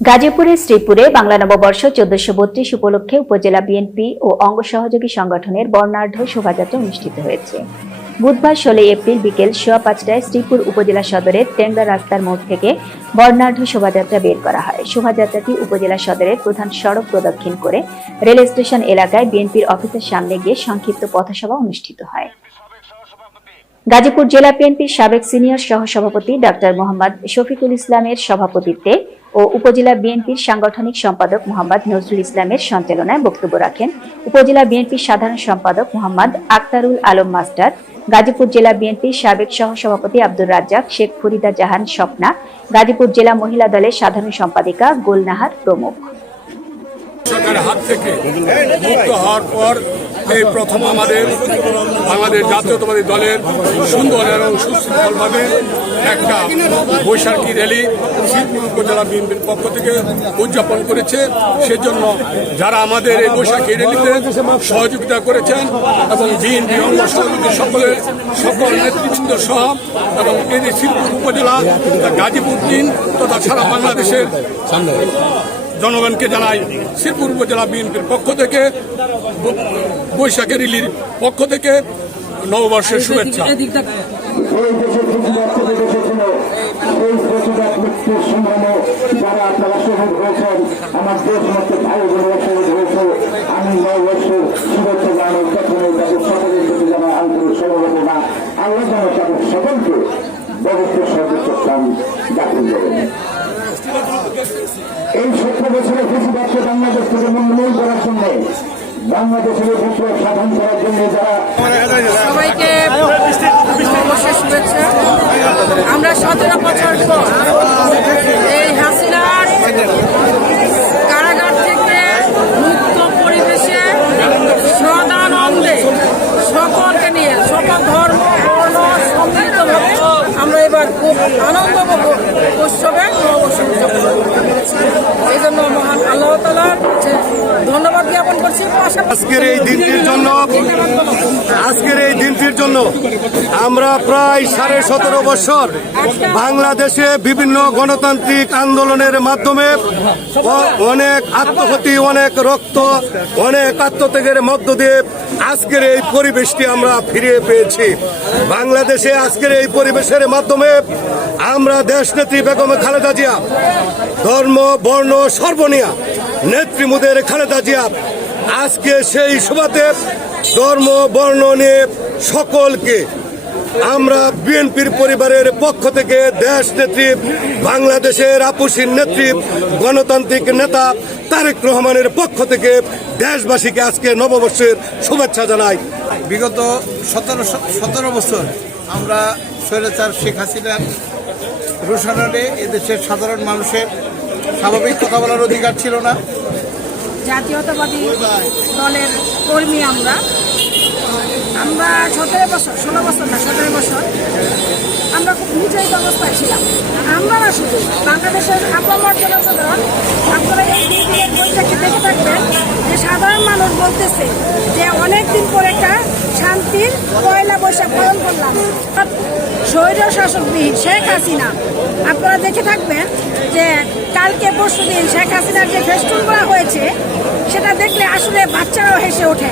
গাজীপুরের শ্রীপুরে বাংলা নববর্ষ চোদ্দশো বত্রিশ উপলক্ষে উপজেলা বিএনপি ও অঙ্গ সহযোগী সংগঠনের বর্ণাঢ্য শোভাযাত্রা অনুষ্ঠিত হয়েছে। বুধবার ষোলোই এপ্রিল বিকেল সোয়া পাঁচটায় শ্রীপুর উপজেলা সদরের টেঙ্গা রাস্তার মোড় থেকে বর্ণাঢ্য শোভাযাত্রা বের করা হয়। শোভাযাত্রাটি উপজেলা সদরের প্রধান সড়ক প্রদক্ষিণ করে রেল স্টেশন এলাকায় বিএনপির অফিসের সামনে গিয়ে সংক্ষিপ্ত পথসভা অনুষ্ঠিত হয়। গাজীপুর জেলা বিএনপির সাবেক সিনিয়র সহসভাপতি ডাক্তার মোহাম্মদ শফিকুল ইসলামের সভাপতিত্বে ও উপজেলা বিএনপির সাংগঠনিক সম্পাদক মোহাম্মদ নজরুল ইসলামের সঞ্চালনায় বক্তব্য রাখেন উপজেলা বিএনপির সাধারণ সম্পাদক মোহাম্মদ আক্তারুল আলম মাস্টার, গাজীপুর জেলা বিএনপির সাবেক সহসভাপতি আব্দুর রাজ্জাক, শেখ ফরিদা জাহান স্বপ্না, গাজীপুর জেলা মহিলা দলের সাধারণ সম্পাদিকা গোলনাহার প্রমুখ। সরকারের হাত থেকে মুক্ত হওয়ার পর এই প্রথম আমাদের বাংলাদেশ জাতীয়তাবাদী দলের সুন্দর এবং সুশৃঙ্খলভাবে একটা বৈশাখী র্যালি শ্রীপুর উপজেলা বিএনপির পক্ষ থেকে উদযাপন করেছে। সেজন্য যারা আমাদের এই বৈশাখী র্যালিতে সহযোগিতা করেছেন এবং বিএনপি অঙ্গ সহযোগী সকলের সকল নেতৃবৃন্দ সহ এবং এই যে শ্রীপুর উপজেলা, গাজীপুর দিন তথা সারা বাংলাদেশের জনগণকে জানাই, শ্রীপুর উপজেলা বিএনপির পক্ষ থেকে ব- বৈশাখী রিলির পক্ষ থেকে নববর্ষের শুভেচ্ছা। সকলকে সর্বোচ্চ এই সত্তর বছরে কৃষিবাদকে বাংলাদেশ থেকে মূল্যায়ন করার জন্য বাংলাদেশের উপর সাধন করার জন্য যারা সবাইকে শুভেচ্ছা। আমরা সতেরো বছর পর এই হাসিনার কারাগার থেকে মুক্ত পরিবেশে সদানন্দে সকলকে নিয়ে সকল ধর্ম বর্ণ সম্মিলিতভাবে আমরা এবার খুব আনন্দ উৎসবে নববর্ষ উদযাপন করেছি এই জন্য মহান আল্লাহ তালার ধন্যবাদ জ্ঞাপন করছি পাশাপাশি আজকের এই দিনটির জন্য, আজকের এই দিনটির জন্য আমরা প্রায় সাড়ে সতেরো বছর বাংলাদেশে বিভিন্ন গণতান্ত্রিক আন্দোলনের মাধ্যমে অনেক আত্মহতি অনেক রক্ত, অনেক আত্মত্যাগের মধ্য দিয়ে আজকের এই পরিবেশটি আমরা ফিরিয়ে পেয়েছি। বাংলাদেশে আজকের এই পরিবেশের মাধ্যমে আমরা দেশ দেশনেত্রী বেগম খালেদা জিয়া, ধর্ম, বর্ণ, সর্বনিয়া নেত্রীমুদের খালেদা জিয়া আজকে সেই সুবাদে ধর্ম, বর্ণ নিয়ে সকলকে আমরা বিএনপির পরিবারের পক্ষ থেকে দেশ নেত্রী, বাংলাদেশের আপুসীর নেত্রী, গণতান্ত্রিক নেতা তারেক রহমানের পক্ষ থেকে দেশবাসীকে আজকে নববর্ষের শুভেচ্ছা জানাই। বিগত সতেরো সতেরো বছর আমরা স্বৈরাচার শেখ হাসিনার রোশানলে এদেশের সাধারণ মানুষের স্বাভাবিক কথা বলার অধিকার ছিল না। জাতীয়তাবাদী দলের কর্মী আমরা। আমরা সতেরো বছর, ষোলো বছর না, সতেরো বছর আমরা খুব নিচের অবস্থায় ছিলাম। আমরা না শুধু বাংলাদেশের আপামর জনসাধারণ, আপনারা এই দিনের বইটাকে দেখে থাকবেন যে সাধারণ মানুষ বলতেছে যে অনেক দিন পরে একটা শান্তির পয়লা বৈশাখ পালন করলাম। স্বৈর শাসকবিহীন শেখ হাসিনা। আপনারা দেখে থাকবেন যে কালকে পরশু দিন শেখ হাসিনার যে ফেস্টুন করা হয়েছে, সেটা দেখলে আসলে বাচ্চারাও হেসে ওঠে।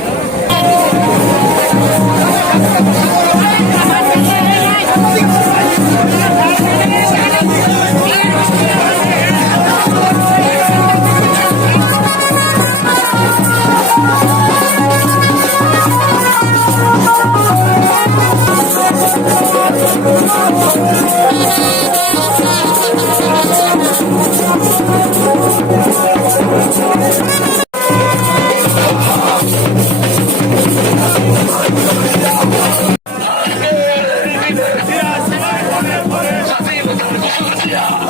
Yeah.